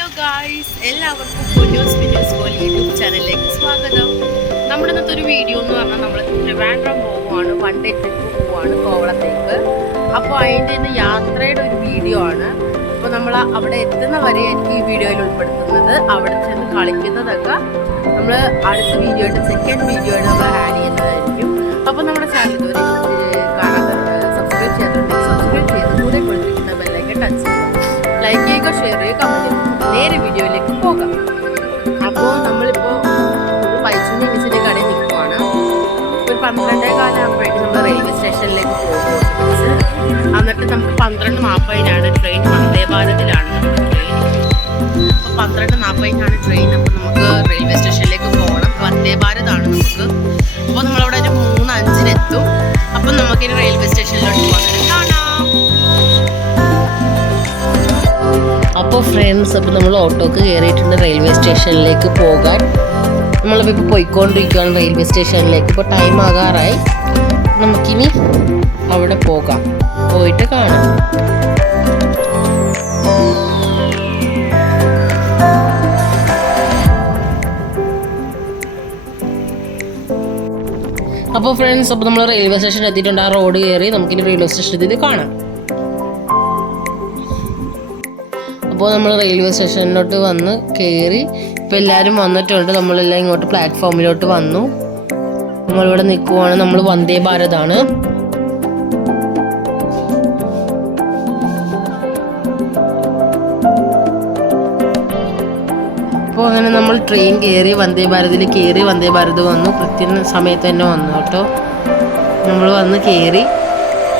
Hello guys, എല്ലാവർക്കും Ponnoos videos പോലെ YouTube ചാനലിലേക്ക് സ്വാഗതം. നമ്മുടെ ഇന്നത്തെ ഒരു വീഡിയോ എന്ന് പറഞ്ഞാൽ നമ്മൾ ട്രിവാൻഡ്രം പോവുകയാണ്, വൺ ഡേ ട്രിപ്പ് പോവുകയാണ് കോവളത്തേക്ക്. അപ്പോൾ അതിൻ്റെ ഇന്ന് യാത്രയുടെ ഒരു വീഡിയോ ആണ്. അപ്പോൾ നമ്മൾ അവിടെ എത്തുന്ന വരെ ആയിരിക്കും ഈ വീഡിയോയിൽ ഉൾപ്പെടുത്തുന്നത്. അവിടെ ചെന്ന് കളിക്കുന്നതൊക്കെ നമ്മൾ അടുത്ത വീഡിയോയുടെ സെക്കൻഡ് വീഡിയോയിൽ നമ്മൾ ആഡ് ചെയ്യുന്നതായിരിക്കും. അപ്പോൾ നമ്മുടെ ചാനൽ ഇതുവരെ കാണാതെ സബ്സ്ക്രൈബ് ചെയ്തിട്ടുണ്ടെങ്കിൽ സബ്സ്ക്രൈബ് ചെയ്ത് കൂടെ കൊടുത്തിരിക്കുന്ന ബെല്ലൈക്കൺ ടച്ച് ചെയ്യുക, ലൈക്ക് ചെയ്യുക, ഷെയർ ചെയ്യുക, കമൻറ്റ് ചെയ്യുക. നേരെ വീഡിയോയിലേക്ക് പോകാം. അപ്പോൾ നമ്മളിപ്പോൾ ഒരു പൈസൂഞ്ഞ മിസ്സിൻ്റെ കടയിൽ നിൽക്കുവാണ്. ഒരു 12:15 ആകുമ്പോഴേക്കും നമ്മൾ റെയിൽവേ സ്റ്റേഷനിലേക്ക് പോകും. എന്നിട്ട് നമുക്ക് 12:40 ട്രെയിൻ, വന്ദേ ഭാരതിലാണ് നമ്മുടെ ട്രെയിൻ. അപ്പോൾ 12:40 ട്രെയിൻ. അപ്പോൾ നമുക്ക് റെയിൽവേ സ്റ്റേഷനിലേക്ക് പോകണം. വന്ദേ ഭാരതാണ് നമുക്ക്. അപ്പോൾ നമ്മളവിടെ ഒരു 3:05 എത്തും. അപ്പം നമുക്കിനി റെയിൽവേ സ്റ്റേഷനിലോട്ട് പോകാൻ കാണാം. അപ്പോൾ ഫ്രണ്ട്സ്, അപ്പോൾ നമ്മൾ ഓട്ടോക്ക് കയറിയിട്ടുണ്ട് റെയിൽവേ സ്റ്റേഷനിലേക്ക് പോകാൻ. നമ്മളിപ്പോൾ പോയിക്കൊണ്ടിരിക്കുകയാണ് റെയിൽവേ സ്റ്റേഷനിലേക്ക്. ഇപ്പോൾ ടൈം ആകാറായി. നമുക്കിനി അവിടെ പോകാം, പോയിട്ട് കാണാം. അപ്പോൾ ഫ്രണ്ട്സ്, അപ്പോൾ നമ്മൾ റെയിൽവേ സ്റ്റേഷനിൽ എത്തിയിട്ടുണ്ട്. ആ റോഡ് കയറി നമുക്കിനി റെയിൽവേ സ്റ്റേഷനിൽ എത്തി കാണാം. അപ്പോൾ നമ്മൾ റെയിൽവേ സ്റ്റേഷനിലോട്ട് വന്ന് കയറി. ഇപ്പോൾ എല്ലാവരും വന്നിട്ടുണ്ട്. നമ്മളെല്ലാം ഇങ്ങോട്ട് പ്ലാറ്റ്ഫോമിലോട്ട് വന്നു. നമ്മളിവിടെ നിൽക്കുവാണ്. നമ്മൾ വന്ദേ ഭാരതാണ്. അപ്പോൾ അങ്ങനെ നമ്മൾ ട്രെയിൻ കയറി, വന്ദേ ഭാരതിൽ കയറി. വന്ദേ ഭാരത് വന്നു, കൃത്യം സമയത്ത് തന്നെ വന്നു കേട്ടോ. നമ്മൾ വന്ന് കയറി.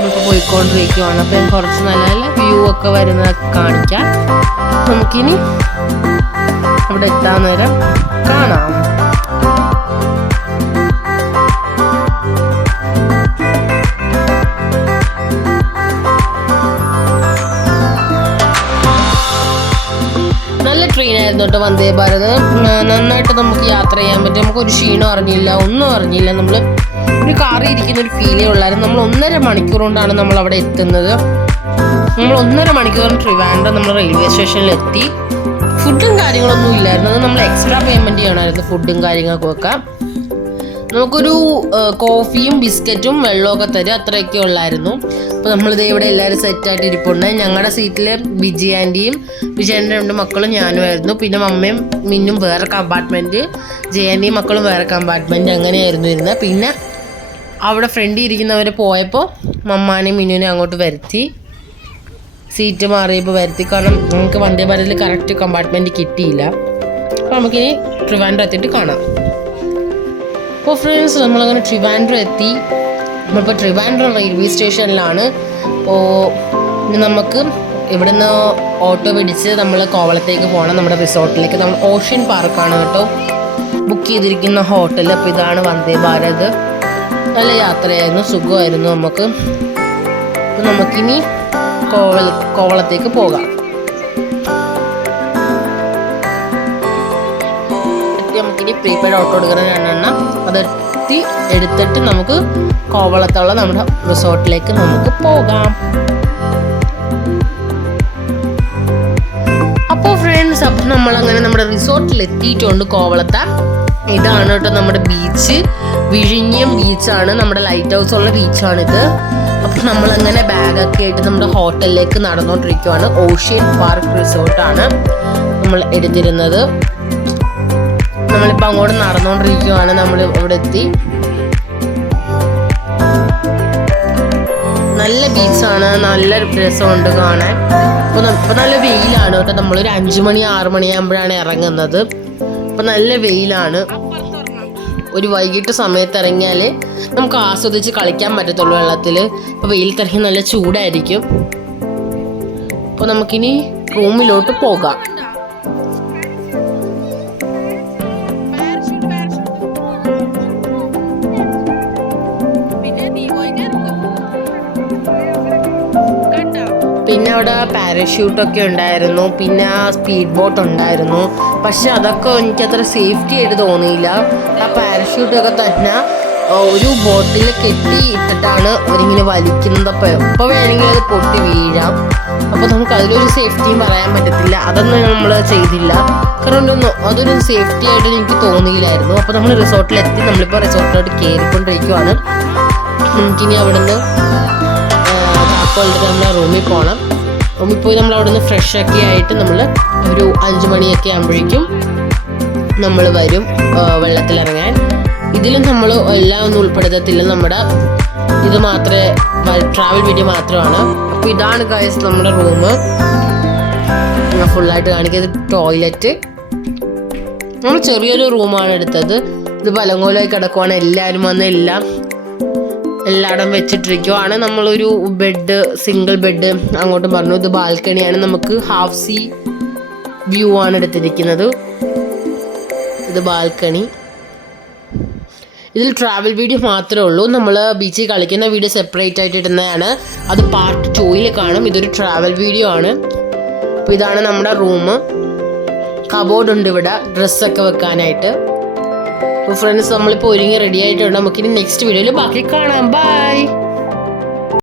നമുക്ക് പോയിക്കൊണ്ടിരിക്കുവാണ്. അപ്പം കുറച്ച് നല്ല നല്ല വ്യൂ ഒക്കെ വരുന്നതൊക്കെ കാണിക്കാം. നമുക്കിനി അവിടെ എത്താൻ നേരം കാണാം. നല്ല ട്രെയിനായിരുന്നു കേട്ടോ വന്ദേ ഭാരത്. നന്നായിട്ട് നമുക്ക് യാത്ര ചെയ്യാൻ പറ്റും. നമുക്കൊരു ക്ഷീണം അറിഞ്ഞില്ല, ഒന്നും അറിഞ്ഞില്ല. നമ്മൾ ഒരു കാറിൽ ഇരിക്കുന്ന ഒരു ഫീലേ ഉള്ളായിരുന്നു. നമ്മൾ 1.5 മണിക്കൂർ കൊണ്ടാണ് നമ്മൾ അവിടെ എത്തുന്നത്. നമ്മൾ 1.5 മണിക്കൂർ ട്രിവാൻഡ്രം നമ്മൾ റെയിൽവേ സ്റ്റേഷനിൽ എത്തി. ഫുഡും കാര്യങ്ങളൊന്നും ഇല്ലായിരുന്നു. അത് നമ്മൾ എക്സ്ട്രാ പേയ്മെൻറ്റ് ചെയ്യണമായിരുന്നു ഫുഡും കാര്യങ്ങൾക്കൊക്കെ. നമുക്കൊരു കോഫിയും ബിസ്ക്കറ്റും വെള്ളമൊക്കെ തരും, അത്രയൊക്കെ ഉള്ളായിരുന്നു. അപ്പോൾ നമ്മളിത് ഇവിടെ എല്ലാവരും സെറ്റായിട്ട് ഇരിപ്പുണ്ട്. ഞങ്ങളുടെ സീറ്റിൽ വിജയ ആൻറ്റിയും വിജയൻ്റെ 2 മക്കളും ഞാനുമായിരുന്നു. പിന്നെ മമ്മയും മിന്നും വേറെ കമ്പാർട്ട്മെൻറ്റ്, ജയൻ്റെയും മക്കളും വേറെ കമ്പാർട്ട്മെൻറ്റ്, അങ്ങനെയായിരുന്നു ഇരുന്നത്. പിന്നെ അവിടെ ഫ്രണ്ടിൽ ഇരിക്കുന്നവർ പോയപ്പോൾ മമ്മാനെയും മിന്നുവിനെയും അങ്ങോട്ട് വരുത്തി, സീറ്റ് മാറിയപ്പോൾ വരുത്തി. കാരണം നമുക്ക് വന്ദേ ഭാരതിൽ കറക്റ്റ് കമ്പാർട്ട്മെൻറ്റ് കിട്ടിയില്ല. അപ്പോൾ നമുക്കിനി ട്രിവാൻഡ്രം എത്തിയിട്ട് കാണാം. അപ്പോൾ ഫ്രണ്ട്സ്, നമ്മളങ്ങനെ ട്രിവാൻഡ്രം എത്തി. നമ്മളിപ്പോൾ ട്രിവാൻഡ്രം റെയിൽവേ സ്റ്റേഷനിലാണ്. അപ്പോൾ ഇനി നമുക്ക് ഇവിടുന്ന് ഓട്ടോ പിടിച്ച് നമ്മൾ കോവളത്തേക്ക് പോകണം, നമ്മുടെ റിസോർട്ടിലേക്ക്. നമ്മൾ ഓഷ്യൻ പാർക്കാണ് കേട്ടോ ബുക്ക് ചെയ്തിരിക്കുന്ന ഹോട്ടൽ. അപ്പോൾ ഇതാണ് വന്ദേ ഭാരത്. നല്ല യാത്രയായിരുന്നു, സുഖമായിരുന്നു നമുക്ക്. അപ്പോൾ നമുക്കിനി കോവളത്തേക്ക് പോകാം. നമുക്കിനി പ്രീപെയ്ഡ് ഓട്ടോ എടുക്കണം 2 എണ്ണം. എടുത്തിട്ട് നമുക്ക് കോവളത്തുള്ള നമ്മുടെ റിസോർട്ടിലേക്ക് നമുക്ക് പോകാം. അപ്പോൾ ഫ്രണ്ട്സ്, അപ്പം നമ്മളങ്ങനെ നമ്മുടെ റിസോർട്ടിൽ എത്തിയിട്ടുണ്ട് കോവളത്തെ. ഇതാണ് കേട്ടോ നമ്മുടെ ബീച്ച്, വിഴിഞ്ഞം ബീച്ചാണ്. നമ്മുടെ ലൈറ്റ് ഹൗസ് ഉള്ള ബീച്ചാണിത്. അപ്പം നമ്മളങ്ങനെ ബാഗൊക്കെ ആയിട്ട് നമ്മുടെ ഹോട്ടലിലേക്ക് നടന്നുകൊണ്ടിരിക്കുവാണ്. ഓഷ്യൻ പാർക്ക് റിസോർട്ടാണ് നമ്മൾ എടുത്തിരുന്നത്. നമ്മളിപ്പോൾ അങ്ങോട്ട് നടന്നുകൊണ്ടിരിക്കുവാണ്. നമ്മൾ ഇവിടെ എത്തി. നല്ല ബീച്ചാണ്, നല്ല രസമുണ്ട് കാണാൻ. ഇപ്പോൾ നല്ല വെയിലാണ് കേട്ടോ. നമ്മളൊരു 5 മണി 6 മണിയാകുമ്പോഴാണ് ഇറങ്ങുന്നത്. അപ്പോൾ നല്ല വെയിലാണ്. ഒരു വൈകിട്ട് സമയത്ത് ഇറങ്ങിയാൽ നമുക്ക് ആസ്വദിച്ച് കളിക്കാൻ പറ്റത്തുള്ളൂ വെള്ളത്തിൽ. അപ്പോൾ വെയിലത്തിറങ്ങി നല്ല ചൂടായിരിക്കും. അപ്പോൾ നമുക്കിനി റൂമിലോട്ട് പോകാം. പിന്നെ അവിടെ പാരഷ്യൂട്ടൊക്കെ ഉണ്ടായിരുന്നു, പിന്നെ സ്പീഡ് ബോട്ട് ഉണ്ടായിരുന്നു. പക്ഷെ അതൊക്കെ എനിക്കത്ര സേഫ്റ്റി ആയിട്ട് തോന്നിയില്ല. ആ പാരഷ്യൂട്ടൊക്കെ തന്നെ ഒരു ബോട്ടിൽ കെട്ടി ഇട്ടിട്ടാണ് അവരിങ്ങനെ വലിക്കുന്നത്. അപ്പോൾ എപ്പോൾ വേണമെങ്കിലും അത് പൊട്ടി വീഴാം. അപ്പോൾ നമുക്ക് അതിലൊരു സേഫ്റ്റിയും പറയാൻ പറ്റത്തില്ല, അതൊന്നും നമ്മൾ ചെയ്തില്ല. കാരണം അതൊരു സേഫ്റ്റി ആയിട്ട് എനിക്ക് തോന്നിയില്ലായിരുന്നു. അപ്പോൾ നമ്മൾ റിസോർട്ടിലെത്തി, നമ്മളിപ്പോൾ റിസോർട്ടിലോട്ട് കയറിക്കൊണ്ടിരിക്കുവാണ്. നമുക്കിനി അവിടെ നിന്ന് നമ്മളെ റൂമിൽ പോകണം. റൂമിൽ പോയി നമ്മൾ അവിടെ നിന്ന് ഫ്രഷൊക്കെ ആയിട്ട് നമ്മൾ ഒരു 5 മണിയൊക്കെ ആകുമ്പോഴേക്കും നമ്മൾ വരും വെള്ളത്തിലിറങ്ങാൻ. ഇതിലും നമ്മൾ എല്ലാം ഒന്നും ഉൾപ്പെടുത്തത്തില്ല, നമ്മുടെ ഇത് മാത്രമേ ട്രാവൽ വീഡിയോ മാത്രമാണ്. അപ്പോൾ ഇതാണ് ഗൈസ് നമ്മുടെ റൂം. ഞാൻ ഫുള്ളായിട്ട് കാണിക്കുന്നത് ടോയ്ലറ്റ്. നമ്മൾ ചെറിയൊരു റൂമാണ് എടുത്തത്. ഇത് പലങ്കോലായി കിടക്കുവാണ്. എല്ലാവരും വന്ന് എല്ലായിടം വെച്ചിട്ടിരിക്കുവാണ്. നമ്മളൊരു ബെഡ്, സിംഗിൾ ബെഡ് അങ്ങോട്ടും പറഞ്ഞു. ഇത് ബാൽക്കണിയാണ്. നമുക്ക് ഹാഫ് സീ വ്യൂ ആണ് എടുത്തിരിക്കുന്നത്. ഇത് ബാൽക്കണി. ഇതിൽ ട്രാവൽ വീഡിയോ മാത്രമേ ഉള്ളൂ. നമ്മൾ ബീച്ചിൽ കളിക്കുന്ന വീഡിയോ സെപ്പറേറ്റ് ആയിട്ട് ഇടുന്നതാണ്. അത് പാർട്ട് 2 കാണും. ഇതൊരു ട്രാവൽ വീഡിയോ ആണ്. അപ്പോൾ ഇതാണ് നമ്മുടെ റൂം. കബോർഡ് ഉണ്ട് ഇവിടെ ഡ്രസ്സൊക്കെ വെക്കാനായിട്ട്. അപ്പോൾ ഫ്രണ്ട്സ്, നമ്മളിപ്പോൾ ഒരുങ്ങി റെഡി ആയിട്ടുണ്ട്. നമുക്കിനി നെക്സ്റ്റ് വീഡിയോയിൽ ബാക്കി കാണാം. ബൈ.